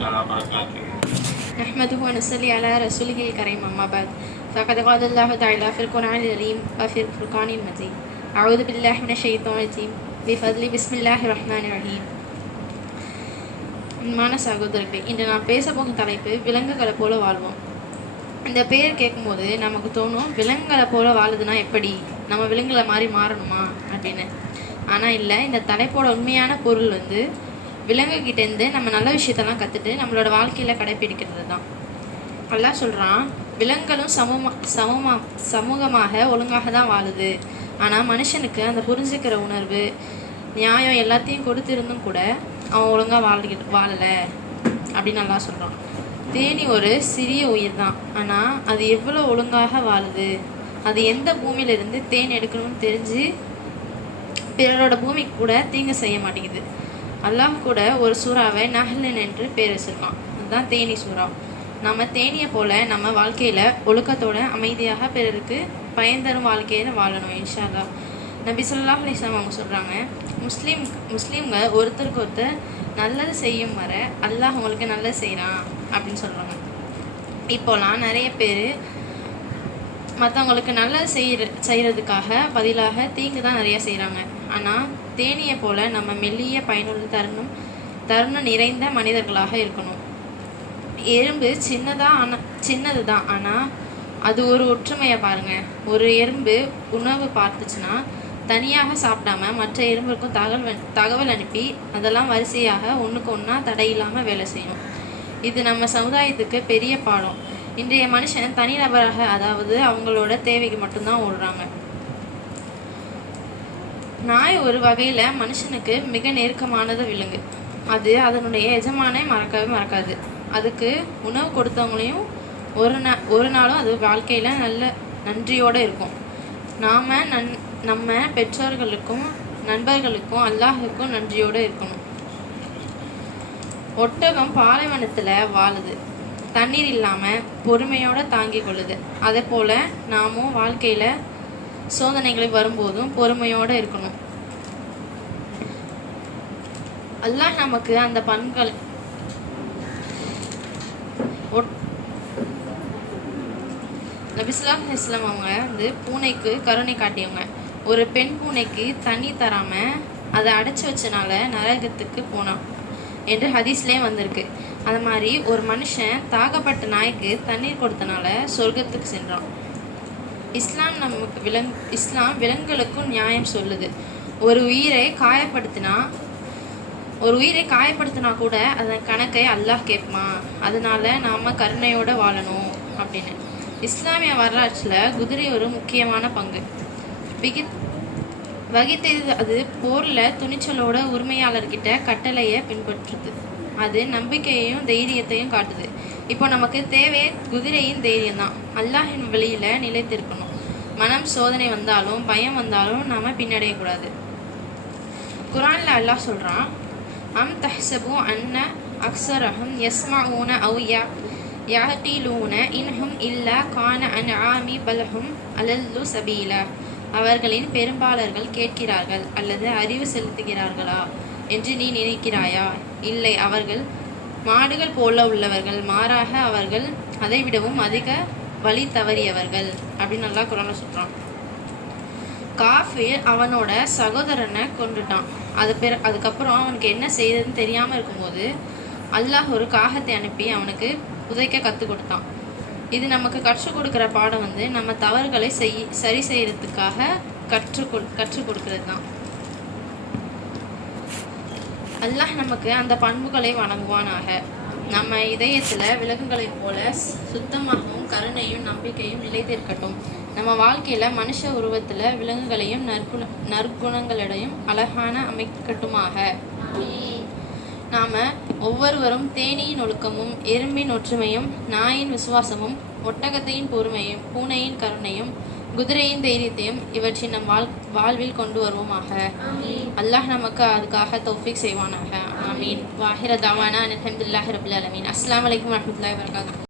تعالى وبركاته نحمده ونصلي على رسوله الكريم أما بعد فقد قال الله تعالى في القرآن الكريم وفي الفرقان المجيد أعوذ بالله من الشيطان الرجيم بفضل بسم الله الرحمن الرحيم அன்பான சகோதரர்களே இன்று நான் பேச போகும் தலைப்பு விலங்குகளை போல வாழ்வோம் இந்த பேர் கேட்கும்போது நமக்கு தோணும் விலங்குகளை போல வாழுதுன்னா எப்படி நம்ம விலங்குகளை மாதிரி மாறணுமா அப்படின்னு ஆனால் இல்லை இந்த தலைப்போட உண்மையான பொருள் வந்து விலங்குகிட்டேருந்து நம்ம நல்ல விஷயத்தெல்லாம் கற்றுட்டு நம்மளோட வாழ்க்கையில் கடைப்பிடிக்கிறது தான் நல்லா சொல்கிறான் விலங்குகளும் சமமா சமமா சமூகமாக ஒழுங்காக தான் வாழுது. ஆனால் மனுஷனுக்கு அந்த புரிஞ்சுக்கிற உணர்வு நியாயம் எல்லாத்தையும் கொடுத்துருந்தும் கூட அவன் ஒழுங்காக வாழ் வாழலை அப்படின்னு நல்லா சொல்கிறான் தேனி ஒரு சிறிய உயிர் தான் ஆனால் அது எவ்வளோ ஒழுங்காக வாழுது? அது எந்த பூமியிலிருந்து தேன் எடுக்கணும்னு தெரிஞ்சு பிறரோட பூமிக்கு கூட தீங்கு செய்ய மாட்டேங்குது. அல்லாஹ் கூட ஒரு சூறாவை நஹ்லன் என்று பேர் வச்சிருக்கான். அதுதான் தேனி சூறா. நம்ம தேனியை போல நம்ம வாழ்க்கையில ஒழுக்கத்தோட அமைதியாக பிறருக்கு பயன் தரும் வாழ்க்கையில வாழணும் இன்ஷா அல்லாஹ் நபி சொல்லா அலிஸ்லாம் அவங்க சொல்றாங்க முஸ்லீம் முஸ்லீம்க ஒருத்தருக்கு ஒருத்தர் நல்லது செய்யும் வர அல்லாஹ் அவங்களுக்கு நல்லது செய்கிறான் அப்படின்னு சொல்றாங்க. இப்போலாம் நிறைய பேர் மற்றவங்களுக்கு நல்லது செய்கிற செய்கிறதுக்காக பதிலாக தீங்கு தான் நிறைய செய்கிறாங்க ஆனால் தேனியை போல நம்ம மெல்லிய பயனுள்ள தருணம் தருணம் நிறைந்த மனிதர்களாக இருக்கணும். எறும்பு சின்னதாக ஆனால் சின்னது தான். ஆனால் அது ஒரு ஒற்றுமையை பாருங்க. ஒரு எறும்பு உணவு பார்த்துச்சுன்னா தனியாக சாப்பிடாம மற்ற எறும்புக்கும் தகவல் தகவல் அனுப்பி அதெல்லாம் வரிசையாக ஒன்றுக்கு ஒன்றா தடையில்லாமல் வேலை செய்யும். இது நம்ம சமுதாயத்துக்கு பெரிய பாடம். இன்றைய மனுஷன் தனிநபராக அதாவது அவங்களோட தேவைக்கு மட்டும்தான் ஓடுறாங்க. நாய் ஒரு வகையில் மனுஷனுக்கு மிக நெருக்கமானது விலங்கு. அது அதனுடைய எஜமானை மறக்கவே மறக்காது. அதுக்கு உணவு கொடுத்தவங்களையும் ஒரு நா ஒரு நாளும் அது வாழ்க்கையில் நல்ல நன்றியோடு இருக்கும். நாம் நன் நம்ம பெற்றோர்களுக்கும் நண்பர்களுக்கும் அல்லாஹுக்கும் நன்றியோடு இருக்கணும். ஒட்டகம் பாலைவனத்தில் வாழுது. தண்ணீர் இல்லாமல் பொறுமையோடு தாங்கிக் கொள்ளுது. அதே போல் நாமும் வாழ்க்கையில் சோதனைகளை வரும்போதும் பொறுமையோடு இருக்கணும். அல்லாஹ் நமக்கு அந்த பண்கள் ஒட்- நபிஸ்லாம் இஸ்லாம் அவங்க வந்து பூனைக்கு கருணை காட்டியவங்க. ஒரு பெண் பூனைக்கு தண்ணி தராம அதை அடைச்சி வச்சனால நரகத்துக்கு போனான். என்று ஹதீஸ்லேயே வந்திருக்கு. அது மாதிரி ஒரு மனுஷன் தாகப்பட்ட நாய்க்கு தண்ணீர் கொடுத்தனால சொர்க்கத்துக்கு சென்றான். இஸ்லாம் நமக்கு விலங் இஸ்லாம் விலங்குகளுக்கும் நியாயம் சொல்லுது. ஒரு உயிரை காயப்படுத்தினா ஒரு உயிரை காயப்படுத்தினா கூட அதன் கணக்கை அல்லாஹ் கேட்பான் அதனால நாம கருணையோட வாழணும் அப்படின்னு. இஸ்லாமிய வரலாற்றில் குதிரை ஒரு முக்கியமான பங்கு. பிகித் வகித்தது அது போரில் துணிச்சலோட உரிமையாளர்கிட்ட கட்டளையை பின்பற்றுது. அது நம்பிக்கையையும் தைரியத்தையும் காட்டுது. இப்போ நமக்கு தேவை குதிரையின் தைரியம் தான் அல்லாஹின் வழியில் நிலைத்திருக்கணும். மனம் சோதனை வந்தாலும் பயம் வந்தாலும் நாம் பின்னடையக்கூடாது குரான்ல அல்லாஹ் சொல்கிறான் அம் தஹ்சபு அன்ன அக்ஸரஹும் யஸ்மஊன அவ் யா யாகீலூன இன்ஹும் இல்லா கான அன் ஆமி பலஹும் அலல்லு சபீலா. அவர்களின் பெரும்பாலர்கள் கேட்கிறார்கள் அல்லது அறிவு செலுத்துகிறார்களா என்று நீ நினைக்கிறாயா? இல்லை அவர்கள் மாடுகள் போல உள்ளவர்கள் மாறாக அவர்கள் அதை விடவும் அதிக வழி தவறியவர்கள் அப்படின்னு நல்லா குரான்ல சொல்றான். காஃபீர் அவனோட சகோதரனை கொண்டுட்டான் அது பிற அதுக்கப்புறம் அவனுக்கு என்ன செய்ததுன்னு தெரியாமல் இருக்கும்போது அல்லாஹ் ஒரு காகத்தை அனுப்பி அவனுக்கு புதைக்க கற்றுக் கொடுத்தான். இது நமக்கு கற்றுக் கொடுக்குற பாடம் வந்து நம்ம தவறுகளை செய் சரி செய்யறதுக்காக கற்றுக் கொடு கற்றுக் கொடுக்கறது தான் அல்லாஹ் நமக்கு அந்த பண்புகளை வணங்குவானாக. நம்ம இதயத்துல விலங்குகளைப் போல சுத்தமாகவும் கருணையும் நம்பிக்கையும் நிலைத்திருக்கட்டும். நம்ம வாழ்க்கையில மனுஷ உருவத்துல விலங்குகளையும் நற்குண நற்குணங்களிடையும் அழகான அமைக்கட்டுமாக. நாம ஒவ்வொருவரும் தேனியின் ஒழுக்கமும் எறும்பின் ஒற்றுமையும் நாயின் விசுவாசமும் ஒட்டகத்தையின் பொறுமையும் பூனையின் கருணையும் குதிரையின் தைரியத்தையும் இவற்றின் நம் வாழ் வாழ்வில் கொண்டு வருவோமாக. அல்லாஹ் நமக்கு அதுக்காக தௌஃபீக் செய்வானாக. ஆமீன். வாஹிர தவானா அலமதுல்லாஹி ரபுல் அலமீன் அஸ்ஸலாமு அலைக்கும் வரஹ்மத்துல்லாஹி வபரகாத்துஹு.